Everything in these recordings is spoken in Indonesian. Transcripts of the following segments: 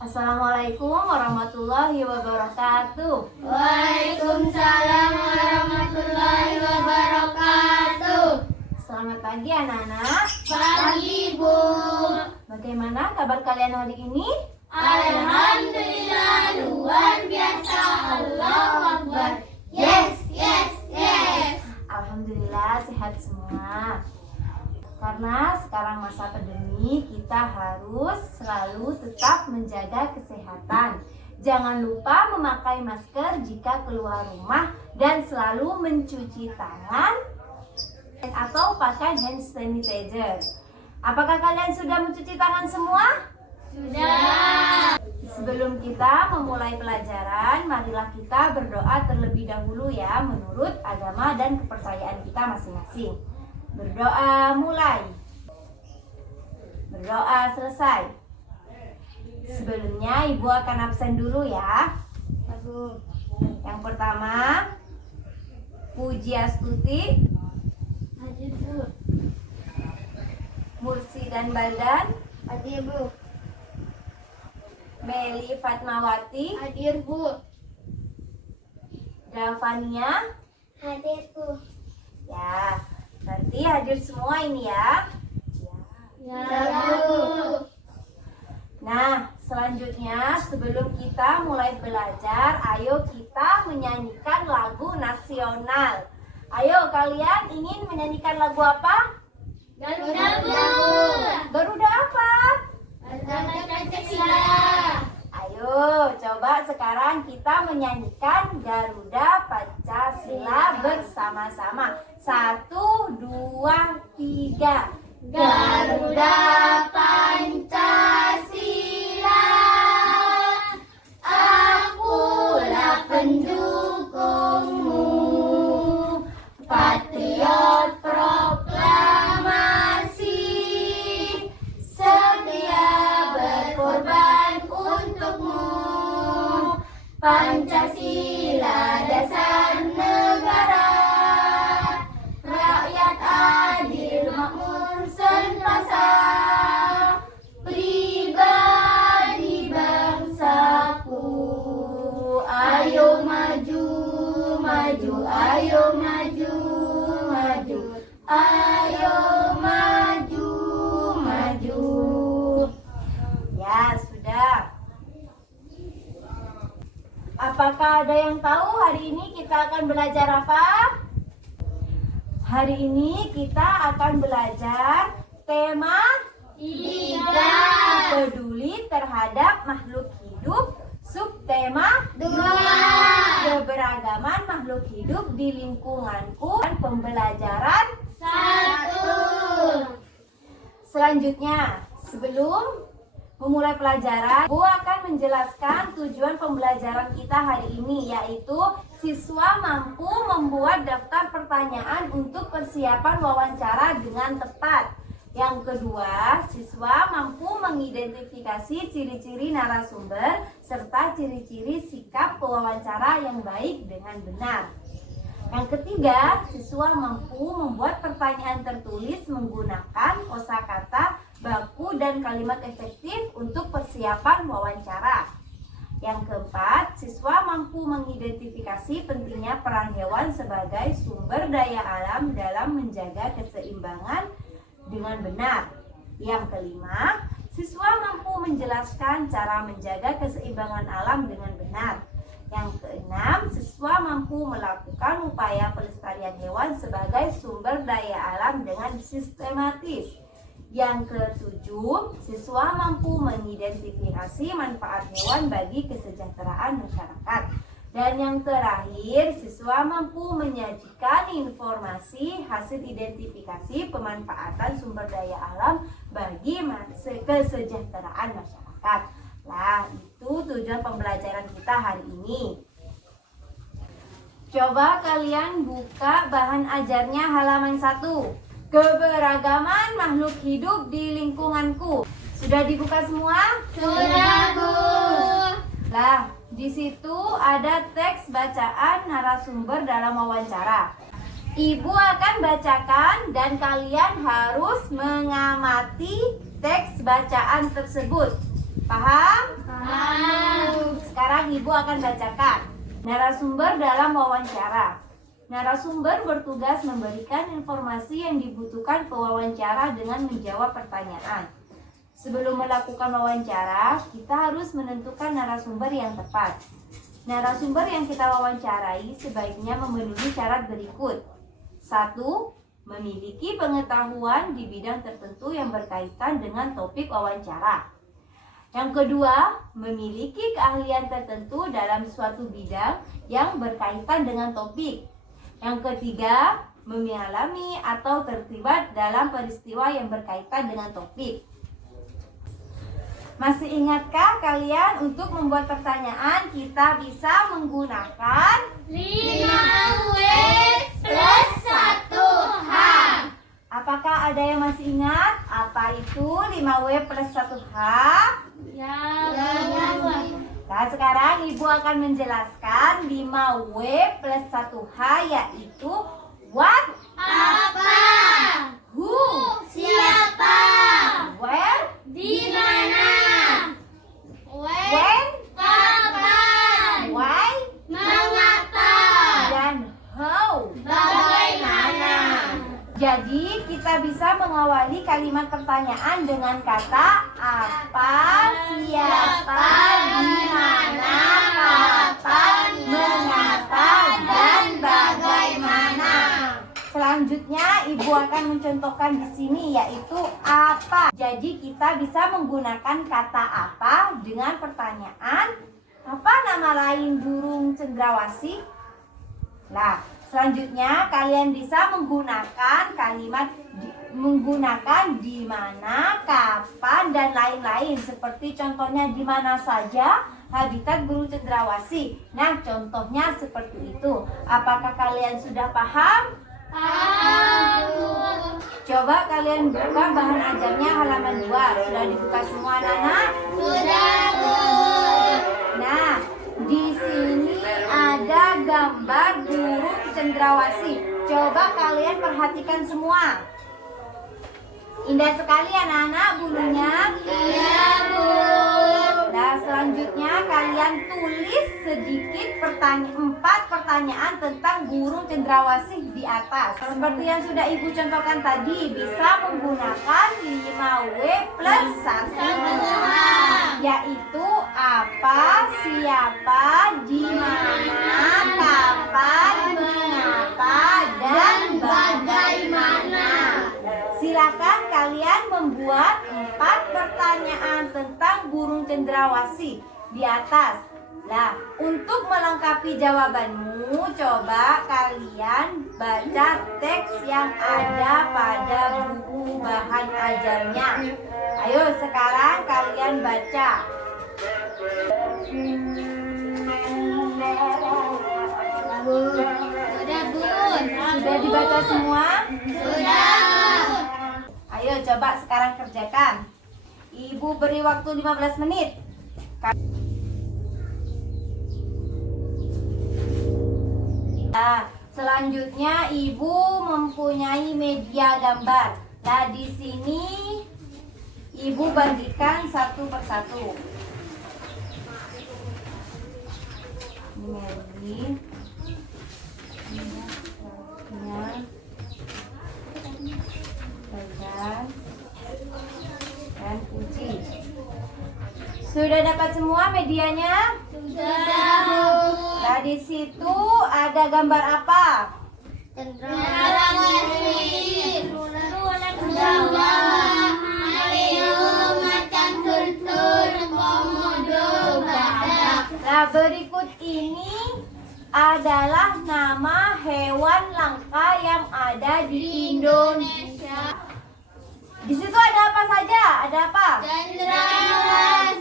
Assalamualaikum warahmatullahi wabarakatuh. Waalaikumsalam warahmatullahi wabarakatuh. Selamat pagi anak-anak. Pagi, Bu. Bagaimana kabar kalian hari ini? Alhamdulillah, luar biasa. Allahu Akbar. Yes, yes, yes. Alhamdulillah sehat semua. Karena sekarang masa pandemi, kita harus selalu tetap menjaga kesehatan. Jangan lupa memakai masker jika keluar rumah dan selalu mencuci tangan atau pakai hand sanitizer. Apakah kalian sudah mencuci tangan semua? Sudah. Sebelum kita memulai pelajaran, marilah kita berdoa terlebih dahulu ya, menurut agama dan kepercayaan kita masing-masing. Berdoa mulai. Berdoa selesai. Sebelumnya ibu akan absen dulu ya. Yang pertama, Puji Astuti, Hadir, Bu. Mursi dan Baldan, Hadir, Bu. Meli Fatmawati, Hadir, Bu. Davania. Hadir, Bu. Ya, nanti hadir semua ini ya. Ya, Bu. Nah, selanjutnya sebelum kita mulai belajar, ayo kita menyanyikan lagu nasional. Ayo, kalian ingin menyanyikan lagu apa? Garuda, Bu. Garuda apa? Garuda Pancasila. Ayo, coba sekarang kita menyanyikan Garuda Pancasila bersama-sama. 1, 2, 3. Garuda Pancasila, akulah pendukungmu, patriot proklamasi, setia berkorban untukmu. Pancasila dasar negara, rakyat adil makmur sentosa, pribadi bangsaku. Ayo maju, maju, ayo maju, maju, ayo maju, maju. Ya, sudah. Apakah ada yang tahu hari ini kita akan belajar apa? Hari ini kita akan belajar tema Tiga, peduli terhadap makhluk hidup, subtema dua, keberagaman makhluk hidup di lingkunganku, dan pembelajaran. satu. Selanjutnya, sebelum memulai pelajaran, Bu akan menjelaskan tujuan pembelajaran kita hari ini, yaitu siswa mampu membuat daftar pertanyaan untuk persiapan wawancara dengan tepat. Yang kedua, siswa mampu mengidentifikasi ciri-ciri narasumber serta ciri-ciri sikap pewawancara yang baik dengan benar. Yang ketiga, siswa mampu membuat pertanyaan tertulis menggunakan kosakata, baku, dan kalimat efektif untuk persiapan wawancara. Yang keempat, siswa mampu mengidentifikasi pentingnya peran hewan sebagai sumber daya alam dalam menjaga keseimbangan dengan benar. Yang kelima, siswa mampu menjelaskan cara menjaga keseimbangan alam dengan benar. Yang keenam, siswa mampu melakukan upaya pelestarian hewan sebagai sumber daya alam dengan sistematis. Yang ketujuh, siswa mampu mengidentifikasi manfaat hewan bagi kesejahteraan masyarakat. Dan yang terakhir, siswa mampu menyajikan informasi hasil identifikasi pemanfaatan sumber daya alam bagi kesejahteraan masyarakat. Nah, itu tujuan pembelajaran kita hari ini. Coba kalian buka bahan ajarnya halaman 1. Keberagaman makhluk hidup di lingkunganku. Sudah dibuka semua? Sudah, Bu. Lah, di situ ada teks bacaan narasumber dalam wawancara. Ibu akan bacakan dan kalian harus mengamati teks bacaan tersebut. Paham? Paham. sekarang Ibu akan bacakan. Narasumber dalam wawancara. Narasumber bertugas memberikan informasi yang dibutuhkan pewawancara dengan menjawab pertanyaan. Sebelum melakukan wawancara, kita harus menentukan narasumber yang tepat. Narasumber yang kita wawancarai sebaiknya memenuhi syarat berikut. 1. Memiliki pengetahuan di bidang tertentu yang berkaitan dengan topik wawancara. Yang kedua, memiliki keahlian tertentu dalam suatu bidang yang berkaitan dengan topik. Yang ketiga, mengalami atau terlibat dalam peristiwa yang berkaitan dengan topik. Masih ingatkah kalian untuk membuat pertanyaan kita bisa menggunakan 5W plus 1H. Apakah ada yang masih ingat apa itu 5W plus 1H? Ya. Nah, sekarang Ibu akan menjelaskan 5W plus 1H yaitu what, Apa? who, Siapa? where, Di mana? when, Kapan? why, Mengapa? dan how. Bagaimana? Jadi kita bisa mengawali kalimat pertanyaan dengan kata apa, siapa, di mana, kapan, mengapa, dan bagaimana. Selanjutnya Ibu akan mencontohkan di sini yaitu apa. Jadi kita bisa menggunakan kata apa dengan pertanyaan apa nama lain burung cendrawasih? Nah, selanjutnya kalian bisa menggunakan kalimat menggunakan di mana, kapan, dan lain-lain. Seperti contohnya di mana saja habitat burung cendrawasih. Nah, contohnya seperti itu. Apakah kalian sudah paham? Coba kalian buka bahan ajarnya halaman 2. Sudah dibuka semua anak-anak? Sudah, Bu. Nah, di sini ada gambar burung cendrawasih. Coba kalian perhatikan semua. Indah sekali anak-anak bulunya. Iya, Bu. Nah, selanjutnya kalian tulis sedikit 4 pertanyaan tentang burung cendrawasih di atas. Seperti yang sudah Ibu contohkan tadi, bisa menggunakan 5W plus 1H, yaitu apa, siapa, di mana, kapan, mengapa, dan bagaimana. Silakan kalian membuat 4 pertanyaan tentang burung cendrawasih di atas. Nah, untuk melengkapi jawabanmu, coba kalian baca teks yang ada pada buku bahan ajarnya. Ayo sekarang kalian baca. Sudah, Bu. Sudah dibaca semua? Sudah. Ayo coba sekarang kerjakan. Ibu beri waktu 15 menit. Nah, selanjutnya Ibu mempunyai media gambar. Nah, di sini Ibu bagikan satu persatu. Ini Mary. Bagan dan Uci. Sudah dapat semua medianya? Sudah, Bu. Nah, di situ ada gambar apa? Cendrawasih. Jawa, Mario, macan tutul, komodo, badak. Nah, berikut ini adalah nama hewan langka yang ada di Indonesia. Di situ ada apa saja? Ada apa? Cendrawasih,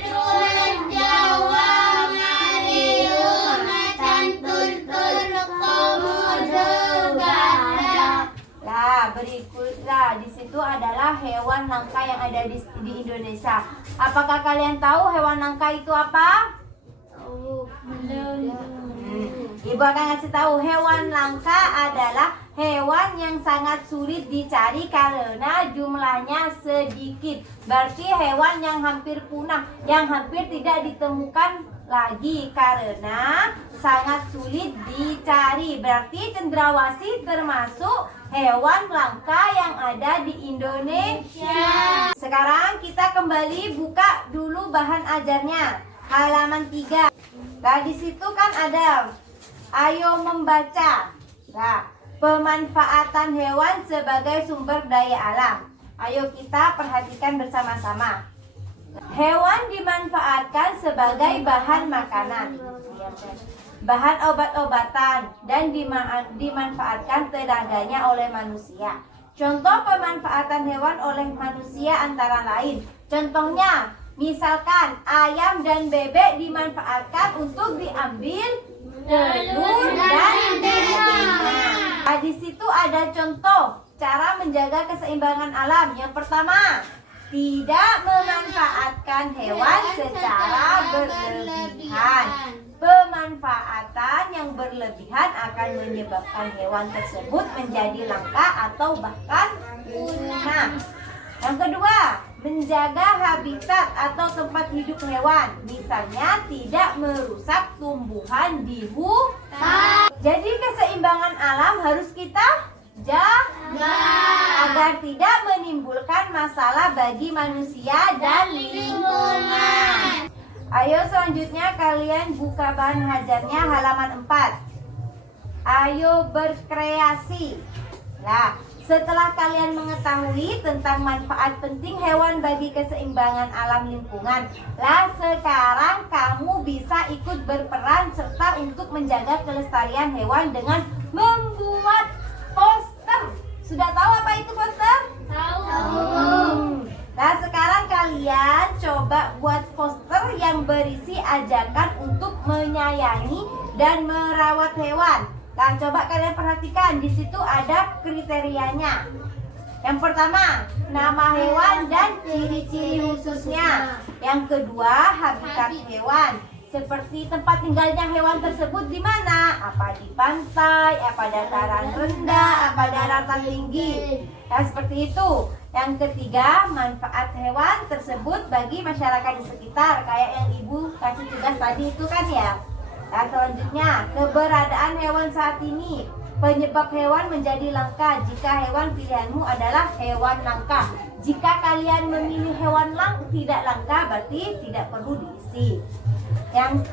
tutul Jawa, Mario, macan tutul, komodo, badak. Nah, berikutlah di situ adalah hewan langka yang ada di Indonesia. Apakah kalian tahu hewan langka itu apa? Ibu akan ngasih tahu hewan langka adalah hewan yang sangat sulit dicari karena jumlahnya sedikit. Berarti hewan yang hampir punah, yang hampir tidak ditemukan lagi karena sangat sulit dicari. Berarti cendrawasih termasuk hewan langka yang ada di Indonesia. Sekarang kita kembali buka dulu bahan ajarnya. Halaman 3. Nah, di situ kan ada ayo membaca. Nah, pemanfaatan hewan sebagai sumber daya alam. Ayo kita perhatikan bersama-sama. Hewan dimanfaatkan sebagai bahan makanan, bahan obat-obatan, dan dimanfaatkan tenaganya oleh manusia. Contoh pemanfaatan hewan oleh manusia antara lain. Contohnya, misalkan ayam dan bebek dimanfaatkan untuk diambil telur dan dagingnya. Nah, di situ ada contoh cara menjaga keseimbangan alam. Yang pertama, tidak memanfaatkan hewan secara berlebihan. Pemanfaatan yang berlebihan akan menyebabkan hewan tersebut menjadi langka atau bahkan punah. Yang kedua, menjaga habitat atau tempat hidup hewan. Misalnya tidak merusak tumbuhan di hutan. Jadi keseimbangan alam harus kita jaga agar tidak menimbulkan masalah bagi manusia dan lingkungan. Ayo selanjutnya kalian buka bahan ajarnya halaman 4. Ayo berkreasi. Nah, setelah kalian mengetahui tentang manfaat penting hewan bagi keseimbangan alam lingkungan, lah sekarang kamu bisa ikut berperan serta untuk menjaga kelestarian hewan dengan membuat poster. Sudah tahu apa itu poster? Tahu. Nah, sekarang kalian coba buat poster yang berisi ajakan untuk menyayangi dan merawat hewan. Nah, coba kalian perhatikan, di situ ada kriterianya. Yang pertama, nama hewan dan ciri-ciri khususnya. Yang kedua, habitat hewan. Seperti tempat tinggalnya hewan tersebut di mana? Apa di pantai, apa dataran rendah, apa daratan tinggi. Nah, seperti itu. Yang ketiga, manfaat hewan tersebut bagi masyarakat di sekitar. Kayak yang ibu kasih tugas tadi itu kan ya. Nah, selanjutnya, keberadaan hewan saat ini. Penyebab hewan menjadi langka jika hewan pilihanmu adalah hewan langka. Jika kalian memilih hewan tidak langka, berarti tidak perlu diisi. Yang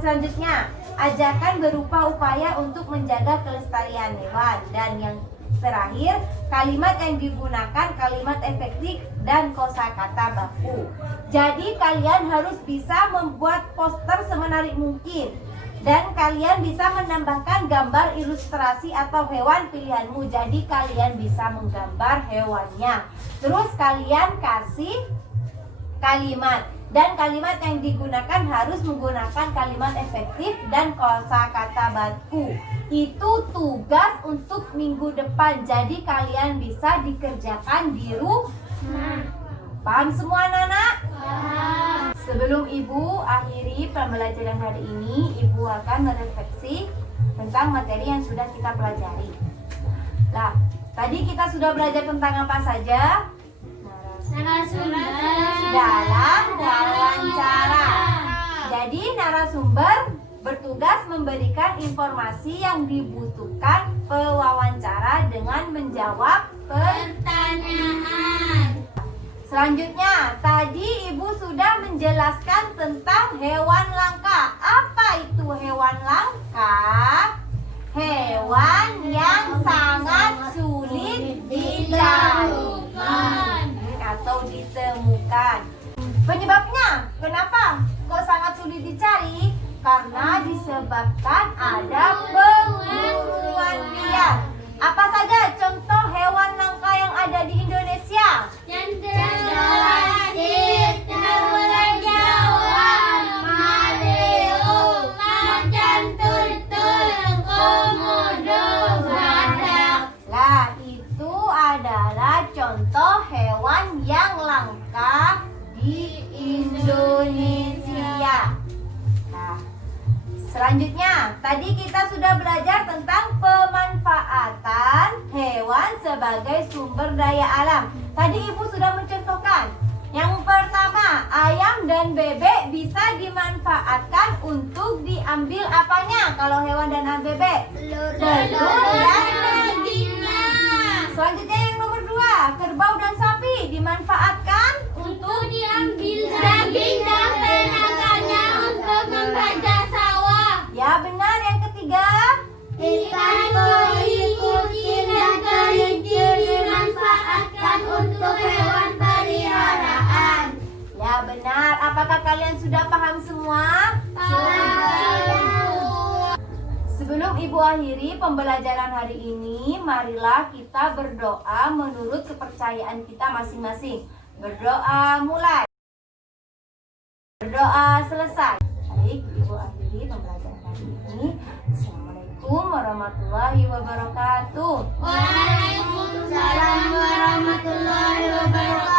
selanjutnya, ajakan berupa upaya untuk menjaga kelestarian hewan. Dan yang terakhir, kalimat yang digunakan kalimat efektif dan kosakata baku. Jadi kalian harus bisa membuat poster semenarik mungkin. Dan kalian bisa menambahkan gambar ilustrasi atau hewan pilihanmu. Jadi kalian bisa menggambar hewannya. Terus kalian kasih kalimat. Dan kalimat yang digunakan harus menggunakan kalimat efektif dan kosakata baku. Itu tugas untuk minggu depan. Jadi kalian bisa dikerjakan di rumah. Paham semua anak-anak? Paham. Sebelum ibu akhiri pembelajaran hari ini, ibu akan merefleksi tentang materi yang sudah kita pelajari. Nah, tadi kita sudah belajar tentang apa saja? Narasumber Dalam wawancara. Jadi narasumber bertugas memberikan informasi yang dibutuhkan pewawancara dengan menjawab pertanyaan. Selanjutnya, tadi ibu sudah menjelaskan tentang hewan langka. Apa itu hewan langka? Hewan yang sangat sulit dicari atau ditemukan. Penyebabnya, kenapa kok sangat sulit dicari? Karena disebabkan ada pemburuan liar. Apa saja contoh hewan langka yang ada di Indonesia? Cendrawasih, ular Jawa, maleo, macan tutul, komodo, badak. Lah, itu adalah contoh hewan yang langka di Indonesia. Nah, selanjutnya, tadi kita sudah belajar tentang pemanfaatan pemanfaatan hewan sebagai sumber daya alam. Tadi Ibu sudah mencontohkan. Yang pertama, ayam dan bebek bisa dimanfaatkan untuk diambil apanya kalau hewan dan bebek? Telur dan dagingnya. Selanjutnya yang nomor 2, kerbau dan sapi dimanfaatkan untuk diambil daging dan tenaganya untuk membajak sawah. Ya benar. Yang ketiga, Ikan koi, kucing, dan kelinci dimanfaatkan untuk hewan peliharaan. ya benar. Apakah kalian sudah paham semua? Sebelum Ibu akhiri pembelajaran hari ini, marilah kita berdoa menurut kepercayaan kita masing-masing. Berdoa mulai. Berdoa selesai. Baik, Ibu akhiri pembelajaran hari ini. Assalamualaikum warahmatullahi wabarakatuh. Waalaikumsalam warahmatullahi wabarakatuh.